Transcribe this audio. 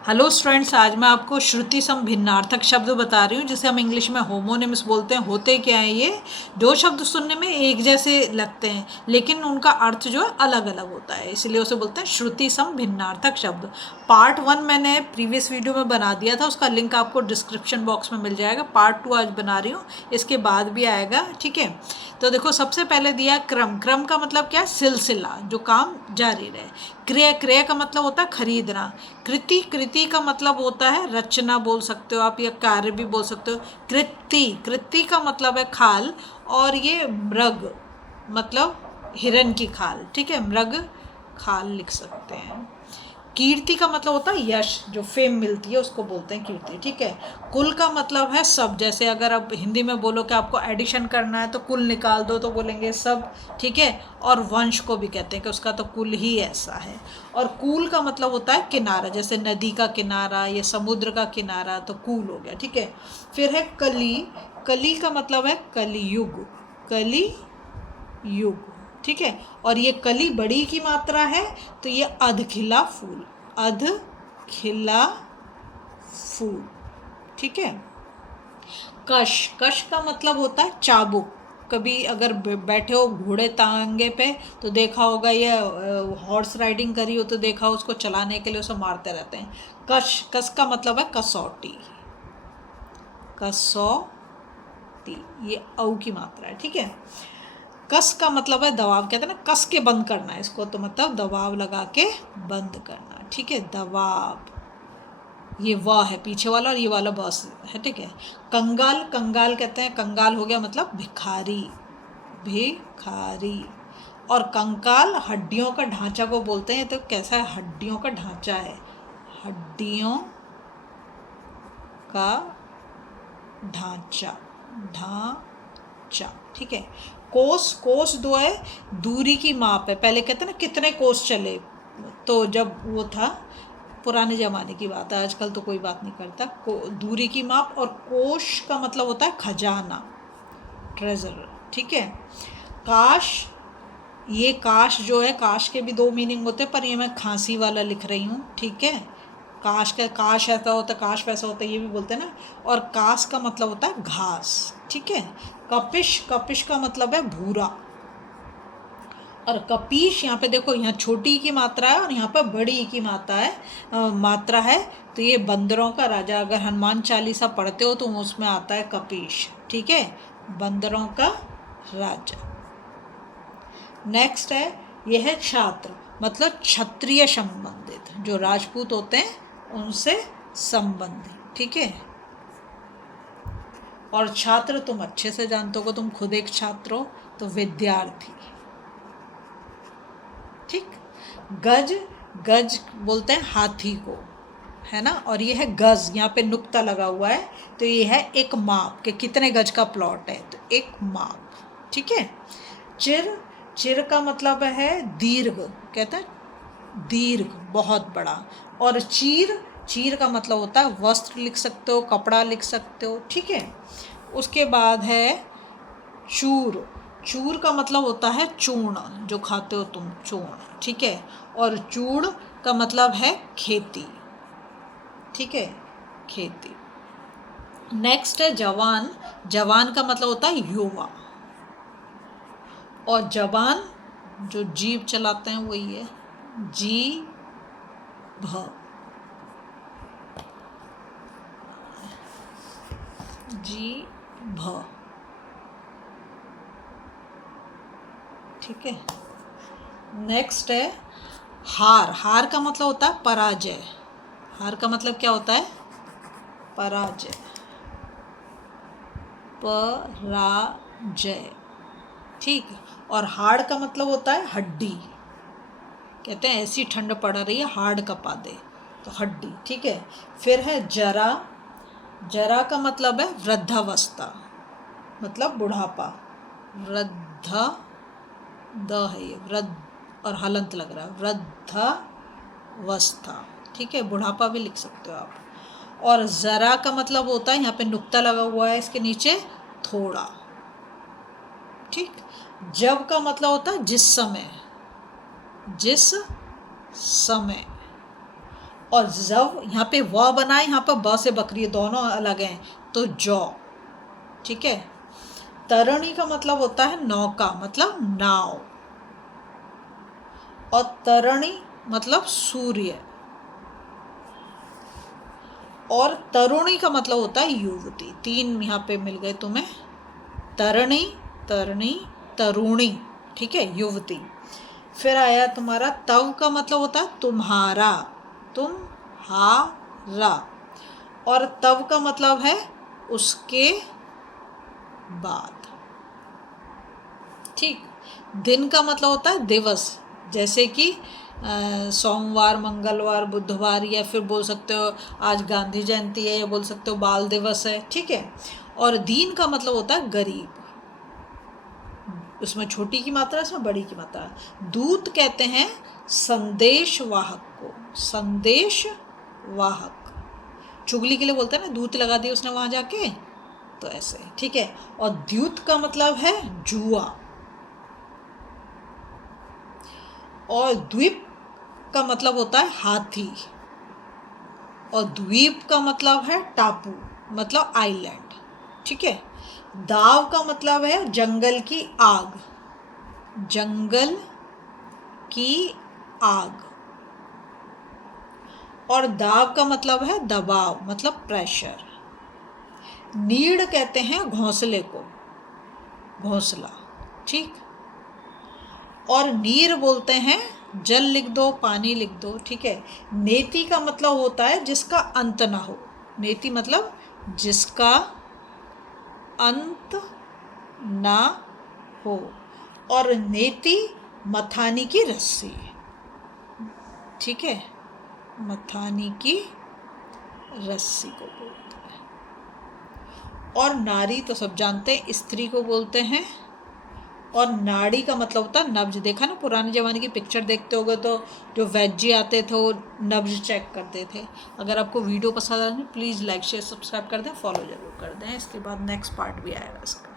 Hello students, आज मैं आपको श्रुति सम भिन्नार्थक शब्द बता रही हूँ जिसे हम इंग्लिश में होमोनिम्स बोलते हैं। होते क्या है ये? दो शब्द सुनने में एक जैसे लगते हैं लेकिन उनका अर्थ जो है अलग अलग होता है, इसलिए उसे बोलते हैं श्रुति सम भिन्नार्थक शब्द। पार्ट 1 मैंने प्रीवियस वीडियो में बना दिया था, उसका लिंक आपको डिस्क्रिप्शन बॉक्स में मिल जाएगा। पार्ट 2 आज बना रही हूँ, इसके बाद भी आएगा। ठीक है, तो देखो सबसे पहले दिया क्रम। क्रम का मतलब क्या है? सिलसिला, जो काम जारी रहे। क्रिया, क्रिया का मतलब होता है खरीदना। कृति, कृति का मतलब होता है रचना बोल सकते हो आप, या कार्य भी बोल सकते हो। कृति, कृति का मतलब है खाल, और ये मृग मतलब हिरण की खाल। ठीक है, मृग खाल लिख सकते हैं। कीर्ति का मतलब होता है यश, जो फेम मिलती है उसको बोलते हैं कीर्ति। ठीक है, कुल का मतलब है सब। जैसे अगर आप हिंदी में बोलो कि आपको एडिशन करना है तो कुल निकाल दो, तो बोलेंगे सब। ठीक है, और वंश को भी कहते हैं कि उसका तो कुल ही ऐसा है। और कूल का मतलब होता है किनारा, जैसे नदी का किनारा या समुद्र का किनारा, तो कूल हो गया। ठीक है, फिर है कली। कली का मतलब है कलियुग, कली युग। ठीक है, और ये कली बड़ी की मात्रा है तो ये अध खिला फूल, अध खिला फूल। ठीक है, कश, कश का मतलब होता है चाबुक। कभी अगर बैठे हो घोड़े तांगे पे तो देखा होगा, ये हॉर्स राइडिंग करी हो तो देखा हो, उसको चलाने के लिए उसे मारते रहते हैं। कश, कस का मतलब है कसौटी, कसौटी, ये औ की मात्रा है। ठीक है, कस का मतलब है दबाव, कहते हैं ना कस के बंद करना है इसको, तो मतलब दबाव लगा के बंद करना। ठीक है, दबाव, ये वाह है पीछे वाला और ये वाला बस है। ठीक है, कंगाल, कंगाल कहते हैं, कंगाल हो गया मतलब भिखारी, भिखारी। और कंकाल हड्डियों का ढांचा को बोलते हैं। तो कैसा है? हड्डियों का ढांचा है, हड्डियों का ढांचा, ढांचा। ठीक है, कोस, कोस दो है, दूरी की माप है। पहले कहते हैं ना कितने कोस चले, तो जब वो था पुराने ज़माने की बात है, आजकल तो कोई बात नहीं करता। दूरी की माप। और कोश का मतलब होता है खजाना, ट्रेजर। ठीक है, काश, ये काश जो है, काश के भी दो मीनिंग होते हैं, पर ये मैं खांसी वाला लिख रही हूँ। ठीक है, काश का, काश ऐसा होता, काश वैसा होता, ये भी बोलते हैं ना। और कास का मतलब होता है घास। ठीक है, कपिश, कपिश का मतलब है भूरा। और कपीश, यहाँ पे देखो, यहाँ छोटी की मात्रा है और यहाँ पर बड़ी की मात्रा है। तो ये बंदरों का राजा, अगर हनुमान चालीसा पढ़ते हो तो उसमें आता है कपीश। ठीक है, बंदरों का राजा। नेक्स्ट है, यह है छात्र, मतलब क्षत्रिय संबंधित, जो राजपूत होते हैं उनसे संबंधित। ठीक है, और छात्र तुम अच्छे से जानते हो, तुम खुद एक छात्र हो, तो विद्यार्थी। ठीक, गज, गज बोलते हैं हाथी को, है ना। और ये है गज, यहाँ पे नुक्ता लगा हुआ है, तो ये है एक माप के कितने गज का प्लॉट है, तो एक माप। ठीक है, चिर, चिर का मतलब है दीर्घ, कहते हैं दीर्घ, बहुत बड़ा। और चीर, चीर का मतलब होता है वस्त्र लिख सकते हो, कपड़ा लिख सकते हो। ठीक है, उसके बाद है चूर, चूर का मतलब होता है चूर्ण, जो खाते हो तुम, चूर्ण। ठीक है, और चूड़ का मतलब है खेती। ठीक है, खेती। नेक्स्ट है जवान, जवान का मतलब होता है युवा। और जवान जो जीभ चलाते हैं वही है, जीभ, जीभ। ठीक है, नेक्स्ट है हार, हार का मतलब होता है पराजय। हार का मतलब क्या होता है? पराजय, पराजय। ठीक, और हाड़ का मतलब होता है हड्डी, कहते हैं ऐसी ठंड पड़ रही है हाड़ कपा दे, तो हड्डी। ठीक है, फिर है जरा, जरा का मतलब है वृद्धावस्था, मतलब बुढ़ापा, वृद्धा, द है ये वृद्ध और हलंत लग रहा है, वृद्धावस्था। ठीक है, बुढ़ापा भी लिख सकते हो आप। और ज़रा का मतलब होता है, यहाँ पे नुक्ता लगा हुआ है इसके नीचे, थोड़ा। ठीक, जब का मतलब होता है जिस समय, जिस समय। और जव यहाँ पे व बना है, यहाँ पर ब से बकरी, दोनों अलग हैं, तो जौ, ठीक है। तरणी का मतलब होता है नौका, मतलब नाव, और तरणी मतलब सूर्य, और तरुणी का मतलब होता है युवती। तीन यहाँ पे मिल गए तुम्हें, तरणी, तरणी, तरुणी, ठीक है, युवती। फिर आया तुम्हारा तव का मतलब होता है तुम्हारा, तुम्हारा, और तव का मतलब है उसके बाद, ठीक। दिन का मतलब होता है दिवस, जैसे कि सोमवार, मंगलवार, बुधवार, या फिर बोल सकते हो आज गांधी जयंती है, या बोल सकते हो बाल दिवस है, ठीक है। और दीन का मतलब होता है गरीब, उसमें छोटी की मात्रा, इसमें बड़ी की मात्रा। दूत कहते हैं संदेश वाहक को, संदेश वाहक, चुगली के लिए बोलते हैं ना, दूत लगा दिया उसने वहां जाके, तो ऐसे, ठीक है। और द्यूत का मतलब है जुआ, और द्वीप का मतलब होता है हाथी, और द्वीप का मतलब है टापू, मतलब आइलैंड, ठीक है। दाव का मतलब है जंगल की आग, जंगल की आग, और दाव का मतलब है दबाव, मतलब प्रेशर। नीड़ कहते हैं घोंसले को, घोंसला, ठीक। और नीर बोलते हैं जल लिख दो, पानी लिख दो, ठीक है। नेति का मतलब होता है जिसका अंत ना हो, नेति मतलब जिसका अंत ना हो, और नेति मथानी की रस्सी, ठीक है, मथानी की रस्सी को बोलते हैं। और नारी तो सब जानते हैं, स्त्री को बोलते हैं। और नाड़ी का मतलब होता है नब्ज, देखा ना पुराने ज़माने की पिक्चर देखते होगे तो जो वैद्य आते थे वो नब्ज चेक करते थे। अगर आपको वीडियो पसंद आए तो प्लीज़ लाइक शेयर सब्सक्राइब कर दें, फॉलो ज़रूर कर दें। इसके बाद नेक्स्ट पार्ट भी आएगा इसका।